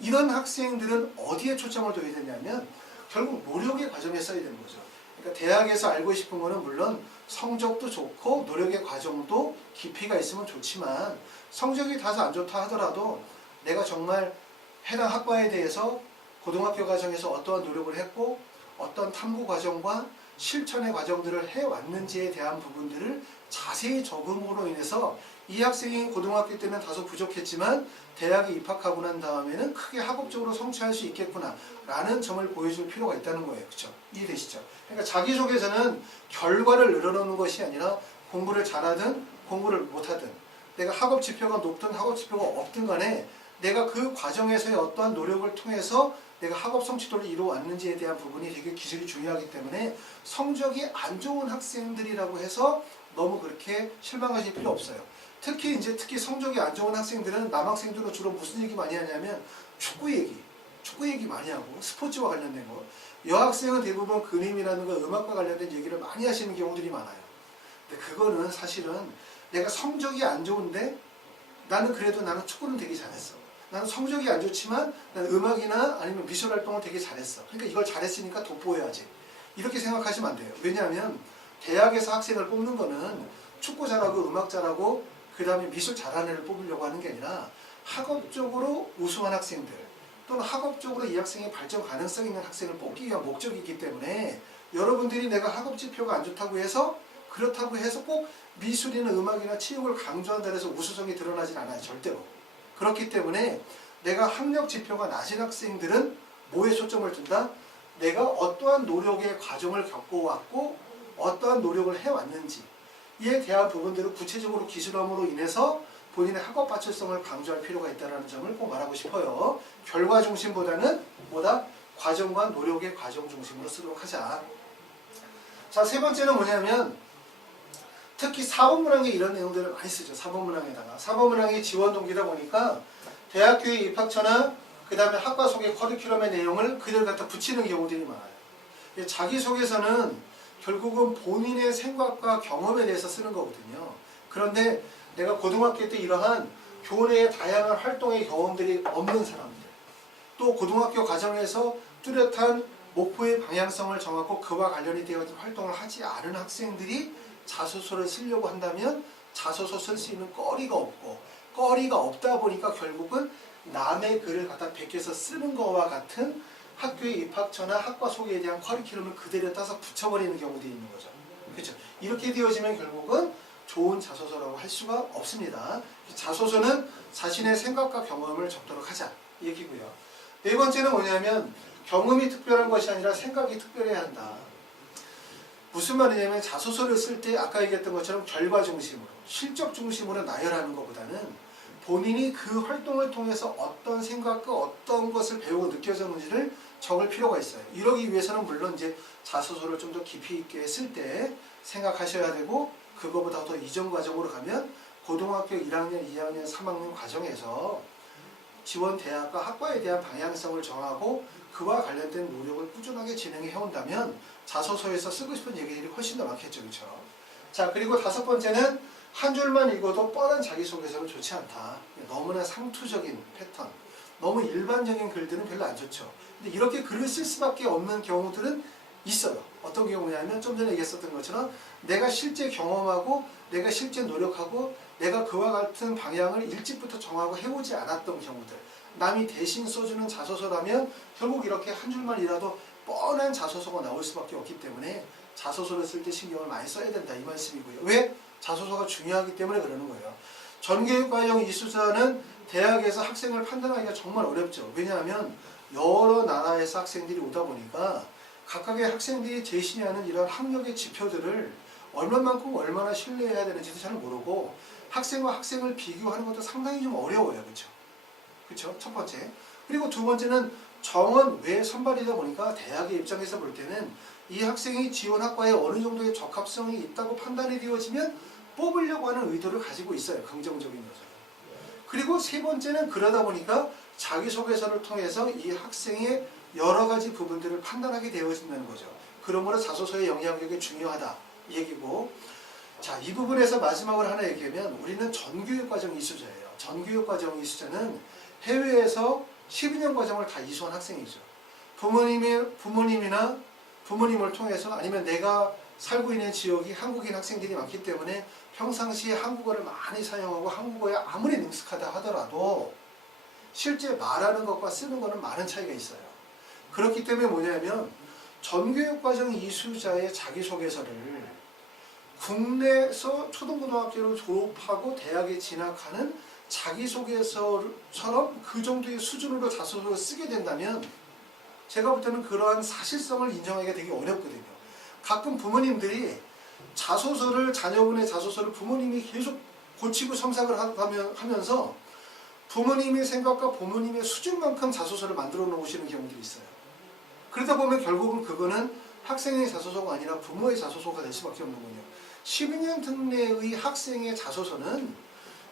이런 학생들은 어디에 초점을 둬야 되냐면 결국 노력의 과정에 써야 되는 거죠. 그러니까 대학에서 알고 싶은 거는 물론 성적도 좋고 노력의 과정도 깊이가 있으면 좋지만 성적이 다소 안 좋다 하더라도 내가 정말 해당 학과에 대해서 고등학교 과정에서 어떠한 노력을 했고 어떤 탐구 과정과 실천의 과정들을 해왔는지에 대한 부분들을 자세히 적음으로 인해서 이 학생이 고등학교 때는 다소 부족했지만 대학에 입학하고 난 다음에는 크게 학업적으로 성취할 수 있겠구나 라는 점을 보여줄 필요가 있다는 거예요. 그렇죠? 이해되시죠? 그러니까 자기소개서는 결과를 늘어놓는 것이 아니라 공부를 잘하든 공부를 못하든 내가 학업 지표가 높든 학업 지표가 없든 간에 내가 그 과정에서의 어떠한 노력을 통해서 내가 학업 성취도를 이루어왔는지에 대한 부분이 되게 기술이 중요하기 때문에 성적이 안 좋은 학생들이라고 해서 너무 그렇게 실망하실 필요 없어요. 특히 성적이 안 좋은 학생들은 남학생들은 주로 무슨 얘기 많이 하냐면 축구 얘기 많이 하고 스포츠와 관련된 거. 여학생은 대부분 그림이라는 거 음악과 관련된 얘기를 많이 하시는 경우들이 많아요. 근데 그거는 사실은 내가 성적이 안 좋은데 나는 축구는 되게 잘했어. 나는 성적이 안 좋지만 나는 음악이나 아니면 미술 활동을 되게 잘했어. 그러니까 이걸 잘했으니까 돋보여야지. 이렇게 생각하시면 안 돼요. 왜냐하면 대학에서 학생을 뽑는 거는 축구 잘하고 음악 잘하고 그 다음에 미술 잘하는 애를 뽑으려고 하는 게 아니라 학업적으로 우수한 학생들 또는 학업적으로 이 학생의 발전 가능성 있는 학생을 뽑기 위한 목적이기 때문에 여러분들이 내가 학업 지표가 안 좋다고 해서 그렇다고 해서 꼭 미술이나 음악이나 체육을 강조한다 해서 우수성이 드러나진 않아요. 절대로. 그렇기 때문에 내가 학력 지표가 낮은 학생들은 뭐에 초점을 둔다? 내가 어떠한 노력의 과정을 겪어왔고 어떠한 노력을 해왔는지 이에 대한 부분들을 구체적으로 기술함으로 인해서 본인의 학업 발전성을 강조할 필요가 있다는 점을 꼭 말하고 싶어요. 결과 중심보다는 뭐다? 과정과 노력의 과정 중심으로 쓰도록 하자. 자, 세 번째는 뭐냐면 특히 사법문항에 이런 내용들을 많이 쓰죠. 사법문항에다가. 사법문항이 지원 동기다 보니까 대학교의 입학처나 그 다음에 학과 소개 커리큘럼의 내용을 그대로 갖다 붙이는 경우들이 많아요. 자기소개서는 결국은 본인의 생각과 경험에 대해서 쓰는 거거든요. 그런데 내가 고등학교 때 이러한 교내의 다양한 활동의 경험들이 없는 사람들, 또 고등학교 과정에서 뚜렷한 목표의 방향성을 정하고 그와 관련이 되어 있는 활동을 하지 않은 학생들이 자소서를 쓰려고 한다면 자소서 쓸 수 있는 거리가 없고, 거리가 없다 보니까 결국은 남의 글을 갖다 베껴서 쓰는 거와 같은 학교의 입학처나 학과 소개에 대한 커리큘럼을 그대로 따서 붙여버리는 경우도 있는 거죠. 그렇죠? 이렇게 되어지면 결국은 좋은 자소서라고 할 수가 없습니다. 자소서는 자신의 생각과 경험을 적도록 하자 이 얘기고요. 네 번째는 뭐냐면 경험이 특별한 것이 아니라 생각이 특별해야 한다. 무슨 말이냐면 자소서를 쓸 때 아까 얘기했던 것처럼 결과 중심으로 실적 중심으로 나열하는 것보다는 본인이 그 활동을 통해서 어떤 생각과 어떤 것을 배우고 느껴졌는지를 적을 필요가 있어요. 이러기 위해서는 물론 이제 자소서를 좀 더 깊이 있게 쓸 때 생각하셔야 되고 그거보다 더 이전 과정으로 가면 고등학교 1학년, 2학년, 3학년 과정에서 지원 대학과 학과에 대한 방향성을 정하고 그와 관련된 노력을 꾸준하게 진행해 해온다면 자소서에서 쓰고 싶은 얘기들이 훨씬 더 많겠죠. 그렇죠? 자, 그리고 다섯 번째는 한 줄만 읽어도 뻔한 자기소개서는 좋지 않다. 너무나 상투적인 패턴, 너무 일반적인 글들은 별로 안 좋죠. 근데 이렇게 글을 쓸 수밖에 없는 경우들은 있어요. 어떤 경우냐면 좀 전에 얘기했었던 것처럼 내가 실제 경험하고 내가 실제 노력하고 내가 그와 같은 방향을 일찍부터 정하고 해오지 않았던 경우들, 남이 대신 써주는 자소서라면 결국 이렇게 한 줄만이라도 뻔한 자소서가 나올 수밖에 없기 때문에 자소서를 쓸 때 신경을 많이 써야 된다 이 말씀이고요. 왜? 자소서가 중요하기 때문에 그러는 거예요. 전교육과정 이수자는 대학에서 학생을 판단하기가 정말 어렵죠. 왜냐하면 여러 나라에서 학생들이 오다 보니까 각각의 학생들이 제시하는 이런 학력의 지표들을 얼마만큼 얼마나 신뢰해야 되는지도 잘 모르고 학생과 학생을 비교하는 것도 상당히 좀 어려워요. 그렇죠? 그렇죠? 첫 번째. 그리고 두 번째는 정원 외 선발이다 보니까 대학의 입장에서 볼 때는 이 학생이 지원 학과에 어느 정도의 적합성이 있다고 판단이 되어지면 뽑으려고 하는 의도를 가지고 있어요. 긍정적인 요소. 그리고 세 번째는 그러다 보니까 자기소개서를 통해서 이 학생의 여러 가지 부분들을 판단하게 되어진다는 거죠. 그러므로 자소서의 영향력이 중요하다 이 얘기고, 자, 이 부분에서 마지막으로 하나 얘기하면 우리는 전교육과정 이수자예요. 전교육과정 이수자는 해외에서 12년 과정을 다 이수한 학생이죠. 부모님이나 부모님을 통해서 아니면 내가 살고 있는 지역이 한국인 학생들이 많기 때문에 평상시에 한국어를 많이 사용하고 한국어에 아무리 능숙하다 하더라도 실제 말하는 것과 쓰는 것은 많은 차이가 있어요. 그렇기 때문에 뭐냐면 전교육과정 이수자의 자기소개서를 국내에서 초등고등학교를 졸업하고 대학에 진학하는 자기소개서처럼 그 정도의 수준으로 자소서를 쓰게 된다면 제가 볼 때는 그러한 사실성을 인정하기가 되게 어렵거든요. 가끔 부모님들이 자소서를, 자녀분의 자소서를 부모님이 계속 고치고 첨삭을 하면서 부모님의 생각과 부모님의 수준만큼 자소서를 만들어 놓으시는 경우들이 있어요. 그러다 보면 결국은 그거는 학생의 자소서가 아니라 부모의 자소서가 될 수밖에 없는군요. 12년 특례의 학생의 자소서는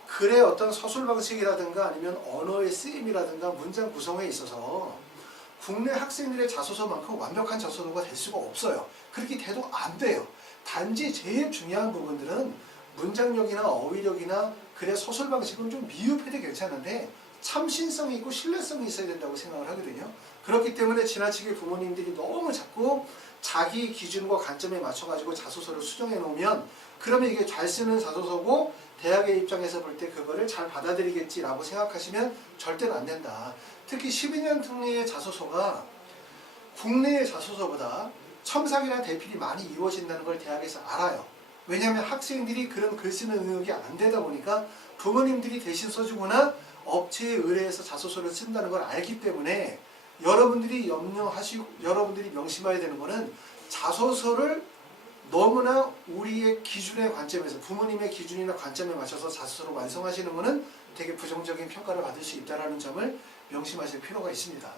글의 어떤 서술 방식이라든가 아니면 언어의 쓰임이라든가 문장 구성에 있어서 국내 학생들의 자소서만큼 완벽한 자소서가 될 수가 없어요. 그렇게 돼도 안 돼요. 단지 제일 중요한 부분들은 문장력이나 어휘력이나 글의 서술 방식은 좀 미흡해도 괜찮은데 참신성이 있고 신뢰성이 있어야 된다고 생각을 하거든요. 그렇기 때문에 지나치게 부모님들이 너무 자꾸 자기 기준과 관점에 맞춰가지고 자소서를 수정해 놓으면 그러면 이게 잘 쓰는 자소서고 대학의 입장에서 볼 때 그거를 잘 받아들이겠지라고 생각하시면 절대로 안 된다. 특히 12년 특례의 자소서가 국내의 자소서보다 첨삭이나 대필이 많이 이루어진다는 걸 대학에서 알아요. 왜냐하면 학생들이 그런 글 쓰는 능력이 안 되다 보니까 부모님들이 대신 써주거나 업체에 의뢰해서 자소서를 쓴다는 걸 알기 때문에 여러분들이 여러분들이 명심해야 되는 거는 자소서를 너무나 우리의 기준의 관점에서 부모님의 기준이나 관점에 맞춰서 자소서를 완성하시는 것은 되게 부정적인 평가를 받을 수 있다는 점을 명심하실 필요가 있습니다.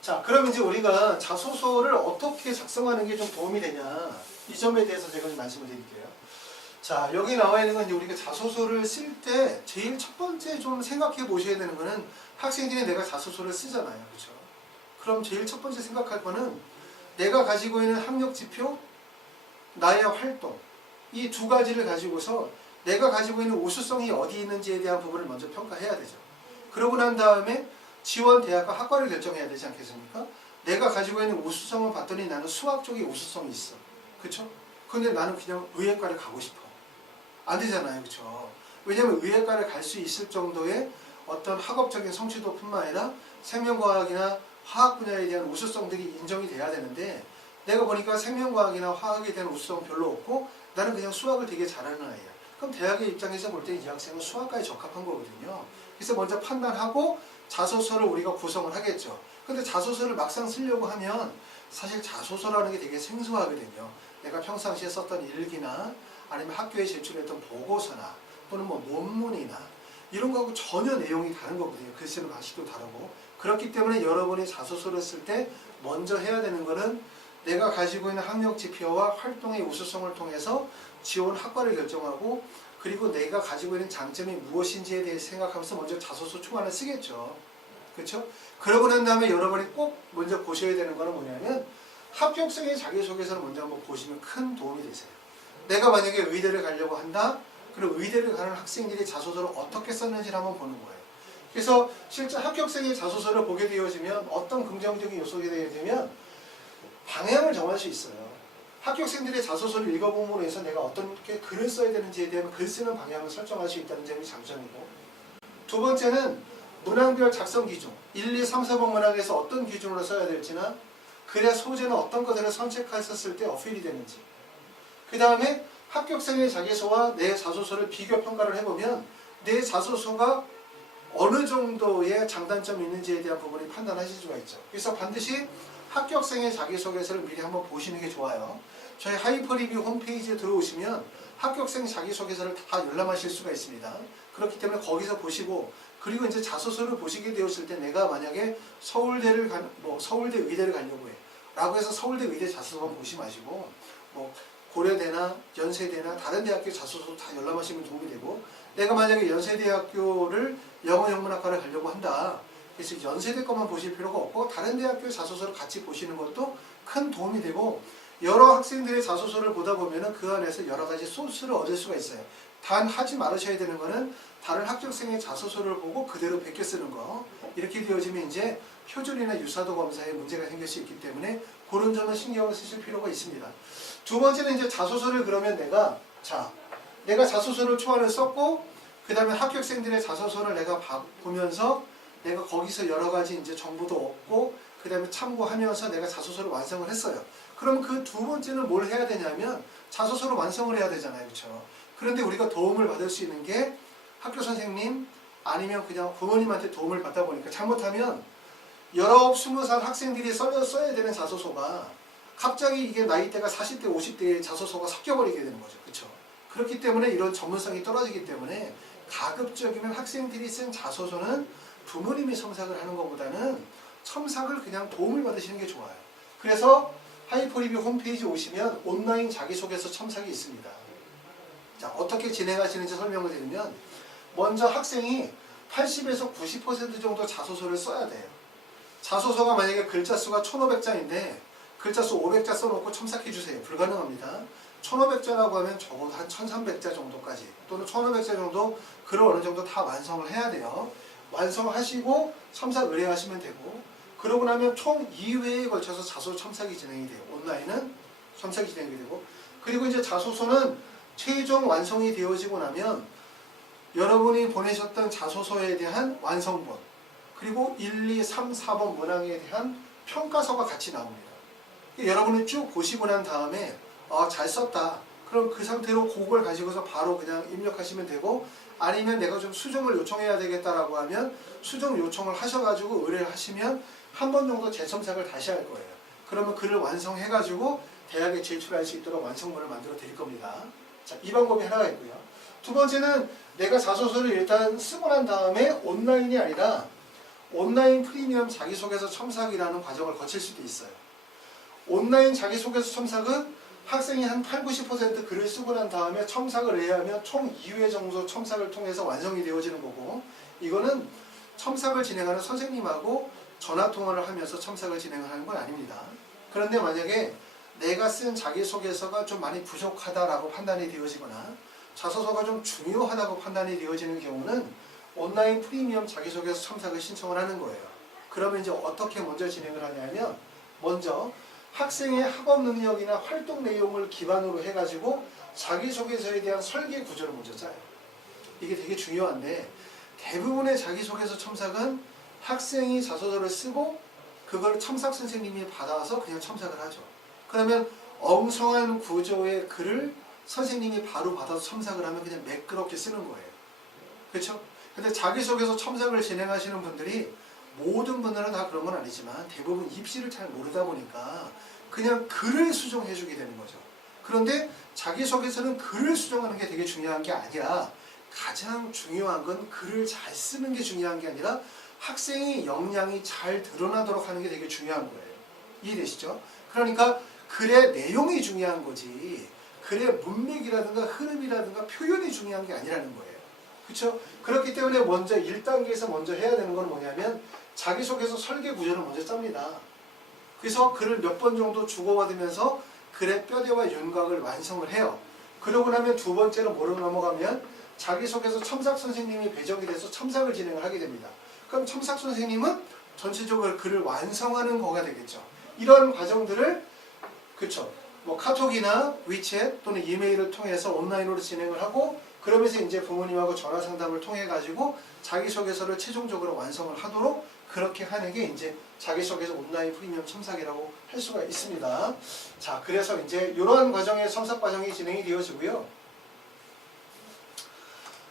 자, 그럼 이제 우리가 자소서를 어떻게 작성하는 게 좀 도움이 되냐 이 점에 대해서 제가 좀 말씀을 드릴게요. 자, 여기 나와 있는 건 이제 우리가 자소서를 쓸 때 제일 첫 번째 좀 생각해 보셔야 되는 거는 학생들이 내가 자소서를 쓰잖아요. 그렇죠? 그럼 제일 첫 번째 생각할 거는 내가 가지고 있는 학력 지표, 나의 활동 이 두 가지를 가지고서 내가 가지고 있는 우수성이 어디 있는지에 대한 부분을 먼저 평가해야 되죠. 그러고 난 다음에 지원 대학과 학과를 결정해야 되지 않겠습니까? 내가 가지고 있는 우수성을 봤더니 나는 수학 쪽에 우수성이 있어. 그렇죠? 근데 나는 그냥 의예과를 가고 싶어. 안 되잖아요. 그렇죠? 왜냐하면 의예과를 갈 수 있을 정도의 어떤 학업적인 성취도뿐만 아니라 생명과학이나 화학 분야에 대한 우수성들이 인정이 돼야 되는데 내가 보니까 생명과학이나 화학에 대한 우수성 별로 없고 나는 그냥 수학을 되게 잘하는 아이야. 그럼 대학의 입장에서 볼 때 이 학생은 수학과에 적합한 거거든요. 그래서 먼저 판단하고 자소서를 우리가 구성을 하겠죠. 근데 자소서를 막상 쓰려고 하면 사실 자소서라는 게 되게 생소하거든요. 내가 평상시에 썼던 일기나 아니면 학교에 제출했던 보고서나 또는 뭐 논문이나 이런 거하고 전혀 내용이 다른 거거든요. 글 쓰는 방식도 다르고. 그렇기 때문에 여러분이 자소서를 쓸 때 먼저 해야 되는 거는 내가 가지고 있는 학력 지표와 활동의 우수성을 통해서 지원 학과를 결정하고 그리고 내가 가지고 있는 장점이 무엇인지에 대해 생각하면서 먼저 자소서 초안을 쓰겠죠. 그렇죠? 그러고 난 다음에 여러분이 꼭 먼저 보셔야 되는 거는 뭐냐면 합격생의 자기소개서를 먼저 한번 보시면 큰 도움이 되세요. 내가 만약에 의대를 가려고 한다? 그럼 의대를 가는 학생들이 자소서를 어떻게 썼는지를 한번 보는 거예요. 그래서 실제 합격생의 자소서를 보게 되어지면 어떤 긍정적인 요소가 되어지면 방향을 정할 수 있어요. 합격생들의 자소서를 읽어봄으로 해서 내가 어떻게 글을 써야 되는지에 대한 글 쓰는 방향을 설정할 수 있다는 점이 장점이고 두 번째는 문항별 작성 기준 1, 2, 3, 4번 문항에서 어떤 기준으로 써야 될지나 글의 소재는 어떤 것들을 선택했었을 때 어필이 되는지 그 다음에 합격생의 자기소와 내 자소서를 비교 평가를 해보면 내 자소서가 어느 정도의 장단점이 있는지에 대한 부분을 판단하실 수가 있죠. 그래서 반드시 합격생의 자기소개서를 미리 한번 보시는 게 좋아요. 저희 하이퍼리뷰 홈페이지에 들어오시면 합격생 자기소개서를 다 열람하실 수가 있습니다. 그렇기 때문에 거기서 보시고 그리고 이제 자소서를 보시게 되었을 때 내가 만약에 서울대 의대를 가려고 해 라고 해서 서울대 의대 자소서 보시 마시고 고려대나 연세대나 다른 대학교 자소서도 다 열람하시면 도움이 되고 내가 만약에 연세대학교를 영어영문학과를 가려고 한다. 그래서 연세대 것만 보실 필요가 없고 다른 대학교 자소서를 같이 보시는 것도 큰 도움이 되고 여러 학생들의 자소서를 보다 보면 그 안에서 여러 가지 소스를 얻을 수가 있어요. 단 하지 말으셔야 되는 거는 다른 합격생의 자소서를 보고 그대로 베껴 쓰는 거. 이렇게 되어지면 이제 표준이나 유사도 검사에 문제가 생길 수 있기 때문에 그런 점은 신경을 쓰실 필요가 있습니다. 두 번째는 이제 자소서를 그러면 내가 자소서를 초안을 썼고 그 다음에 합격생들의 자소서를 내가 보면서 내가 거기서 여러 가지 이제 정보도 얻고 그 다음에 참고하면서 내가 자소서를 완성을 했어요. 그럼 그 두 번째는 뭘 해야 되냐면 자소서를 완성을 해야 되잖아요. 그렇죠? 그런데 우리가 도움을 받을 수 있는 게 학교 선생님 아니면 그냥 부모님한테 도움을 받다 보니까 잘못하면 19, 20살 학생들이 써야 되는 자소서가 갑자기 이게 나이대가 40대, 50대의 자소서가 섞여버리게 되는 거죠. 그렇죠? 그렇기 때문에 이런 전문성이 떨어지기 때문에 가급적이면 학생들이 쓴 자소서는 부모님이 첨삭을 하는 것보다는 첨삭을 그냥 도움을 받으시는 게 좋아요. 그래서 하이퍼리뷰 홈페이지 오시면 온라인 자기소개서 첨삭이 있습니다. 자, 어떻게 진행하시는지 설명을 드리면 먼저 학생이 80에서 90% 정도 자소서를 써야 돼요. 자소서가 만약에 글자 수가 1500장인데 글자 수 500자 써놓고 첨삭해 주세요. 불가능합니다. 1500자라고 하면 적어도 한 1300자 정도까지 또는 1500자 정도 글을 어느 정도 다 완성을 해야 돼요. 완성하시고 첨삭 의뢰하시면 되고, 그러고 나면 총 2회에 걸쳐서 자소서 첨삭이 진행이 돼요. 온라인은 첨삭이 진행이 되고, 그리고 이제 자소서는 최종 완성이 되어지고 나면 여러분이 보내셨던 자소서에 대한 완성본, 그리고 1, 2, 3, 4번 문항에 대한 평가서가 같이 나옵니다. 여러분이 쭉 보시고 난 다음에 잘 썼다. 그럼 그 상태로 그걸 가지고서 바로 그냥 입력하시면 되고, 아니면 내가 좀 수정을 요청해야 되겠다라고 하면 수정 요청을 하셔가지고 의뢰를 하시면 한 번 정도 재첨삭을 다시 할 거예요. 그러면 글을 완성해가지고 대학에 제출할 수 있도록 완성본을 만들어 드릴 겁니다. 자, 이 방법이 하나가 있고요. 두 번째는 내가 자소서를 일단 쓰고 난 다음에 온라인이 아니라 온라인 프리미엄 자기소개서 첨삭이라는 과정을 거칠 수도 있어요. 온라인 자기소개서 첨삭은 학생이 한 8, 90% 글을 쓰고 난 다음에 첨삭을 의뢰하면 총 2회 정도 첨삭을 통해서 완성이 되어지는 거고, 이거는 첨삭을 진행하는 선생님하고 전화통화를 하면서 첨삭을 진행하는 건 아닙니다. 그런데 만약에 내가 쓴 자기소개서가 좀 많이 부족하다라고 판단이 되어지거나 자소서가 좀 중요하다고 판단이 되어지는 경우는 온라인 프리미엄 자기소개서 첨삭을 신청을 하는 거예요. 그러면 이제 어떻게 먼저 진행을 하냐면, 먼저 학생의 학업 능력이나 활동 내용을 기반으로 해가지고 자기소개서에 대한 설계 구조를 먼저 짜요. 이게 되게 중요한데, 대부분의 자기소개서 첨삭은 학생이 자소서를 쓰고 그걸 첨삭 선생님이 받아서 그냥 첨삭을 하죠. 그러면 엉성한 구조의 글을 선생님이 바로 받아서 첨삭을 하면 그냥 매끄럽게 쓰는 거예요. 그렇죠? 근데 자기소개서 첨삭을 진행하시는 분들이 모든 분들은 다 그런 건 아니지만 대부분 입시를 잘 모르다 보니까 그냥 글을 수정해 주게 되는 거죠. 그런데 자기소개서는 글을 수정하는 게 되게 중요한 게 아니라, 가장 중요한 건 글을 잘 쓰는 게 중요한 게 아니라 학생의 역량이 잘 드러나도록 하는 게 되게 중요한 거예요. 이해되시죠? 그러니까 글의 내용이 중요한 거지, 글의 문맥이라든가 흐름이라든가 표현이 중요한 게 아니라는 거예요. 그렇죠? 그렇기 때문에 먼저 1단계에서 먼저 해야 되는 건 뭐냐면 자기소개서 설계 구조를 먼저 짭니다. 그래서 글을 몇 번 정도 주고받으면서 글의 뼈대와 윤곽을 완성을 해요. 그러고 나면 두 번째로 뭐로 넘어가면 자기소개서 첨삭 선생님이 배정이 돼서 첨삭을 진행을 하게 됩니다. 그럼 첨삭 선생님은 전체적으로 글을 완성하는 거가 되겠죠. 이런 과정들을, 그렇죠, 뭐 카톡이나 위챗 또는 이메일을 통해서 온라인으로 진행을 하고, 그러면서 이제 부모님하고 전화 상담을 통해 가지고 자기소개서를 최종적으로 완성을 하도록 그렇게 하는 게 이제 자기소개서 온라인 프리미엄 첨삭이라고 할 수가 있습니다. 자, 그래서 이제 이러한 과정의 첨삭 과정이 진행이 되어지고요.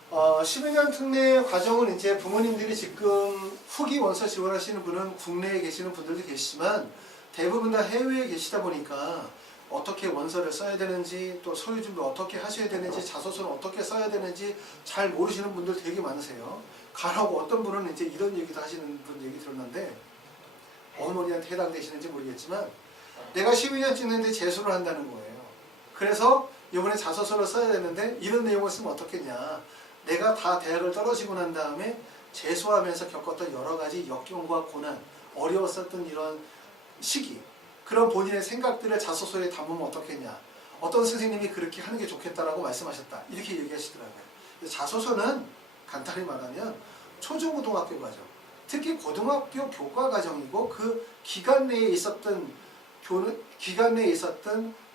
12년 특례 과정은 이제 부모님들이 지금 후기 원서 지원하시는 분은 국내에 계시는 분들도 계시지만 대부분 다 해외에 계시다 보니까 어떻게 원서를 써야 되는지, 또 서류 준비 어떻게 하셔야 되는지, 자소서는 어떻게 써야 되는지 잘 모르시는 분들 되게 많으세요. 가라고 어떤 분은 이제 이런 얘기도 하시는 분 얘기 들었는데, 어머니한테 해당되시는지 모르겠지만 내가 12년 찍는데 재수를 한다는 거예요. 그래서 이번에 자소서를 써야 되는데 이런 내용을 쓰면 어떻겠냐. 내가 다 대학을 떨어지고 난 다음에 재수하면서 겪었던 여러 가지 역경과 고난, 어려웠었던 이런 시기, 그런 본인의 생각들을 자소서에 담으면 어떻겠냐. 어떤 선생님이 그렇게 하는 게 좋겠다라고 말씀하셨다. 이렇게 얘기하시더라고요. 자소서는 간단히 말하면 초중고등학교 과정, 특히 고등학교 교과 과정이고 그 기간 내에 있었던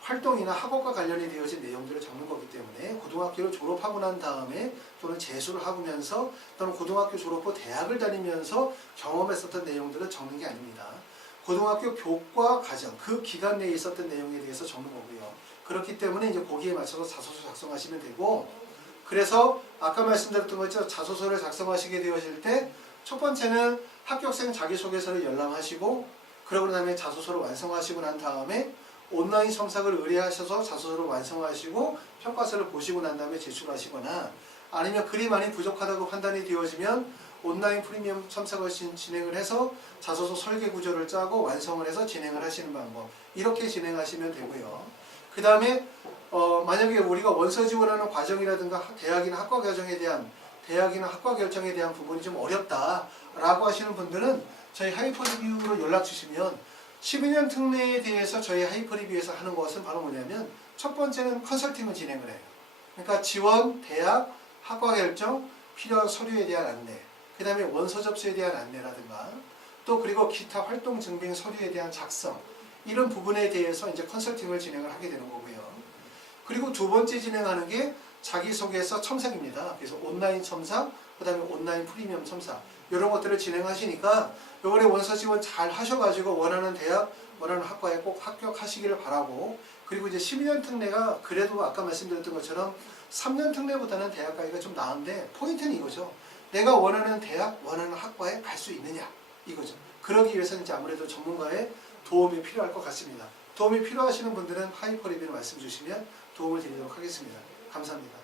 활동이나 학업과 관련이 되어진 내용들을 적는 거기 때문에 고등학교를 졸업하고 난 다음에 또는 재수를 하면서 또는 고등학교 졸업 후 대학을 다니면서 경험했었던 내용들을 적는 게 아닙니다. 고등학교 교과 과정, 그 기간 내에 있었던 내용에 대해서 적는 거고요. 그렇기 때문에 이제 거기에 맞춰서 자소서 작성하시면 되고, 그래서 아까 말씀드렸던 것처럼 자소서를 작성하시게 되어질 때 첫 번째는 합격생 자기소개서를 열람하시고, 그러고 나면 자소서를 완성하시고 난 다음에 온라인 첨삭을 의뢰하셔서 자소서를 완성하시고 평가서를 보시고 난 다음에 제출하시거나, 아니면 글이 많이 부족하다고 판단이 되어지면 온라인 프리미엄 첨삭을 진행을 해서 자소서 설계 구조를 짜고 완성을 해서 진행을 하시는 방법, 이렇게 진행하시면 되고요. 그 다음에 만약에 우리가 원서 지원하는 과정이라든가 대학이나 학과 결정에 대한 부분이 좀 어렵다라고 하시는 분들은 저희 하이퍼리뷰로 연락 주시면 12년 특례에 대해서 저희 하이퍼리뷰에서 하는 것은 바로 뭐냐면 첫 번째는 컨설팅을 진행을 해요. 그러니까 지원, 대학, 학과 결정, 필요한 서류에 대한 안내, 그 다음에 원서 접수에 대한 안내라든가 또 그리고 기타 활동 증빙 서류에 대한 작성 이런 부분에 대해서 이제 컨설팅을 진행을 하게 되는 거고요. 그리고 두 번째 진행하는 게 자기소개서 첨삭입니다. 그래서 온라인 첨삭, 그 다음에 온라인 프리미엄 첨삭 이런 것들을 진행하시니까 이번에 원서 지원 잘 하셔가지고 원하는 대학, 원하는 학과에 꼭 합격하시기를 바라고 그리고 이제 12년 특례가 그래도 아까 말씀드렸던 것처럼 3년 특례보다는 대학 가기가 좀 나은데 포인트는 이거죠. 내가 원하는 대학, 원하는 학과에 갈 수 있느냐 이거죠. 그러기 위해서는 이제 아무래도 전문가의 도움이 필요할 것 같습니다. 도움이 필요하시는 분들은 하이퍼리뷰로 말씀 주시면 도움을 드리도록 하겠습니다. 감사합니다.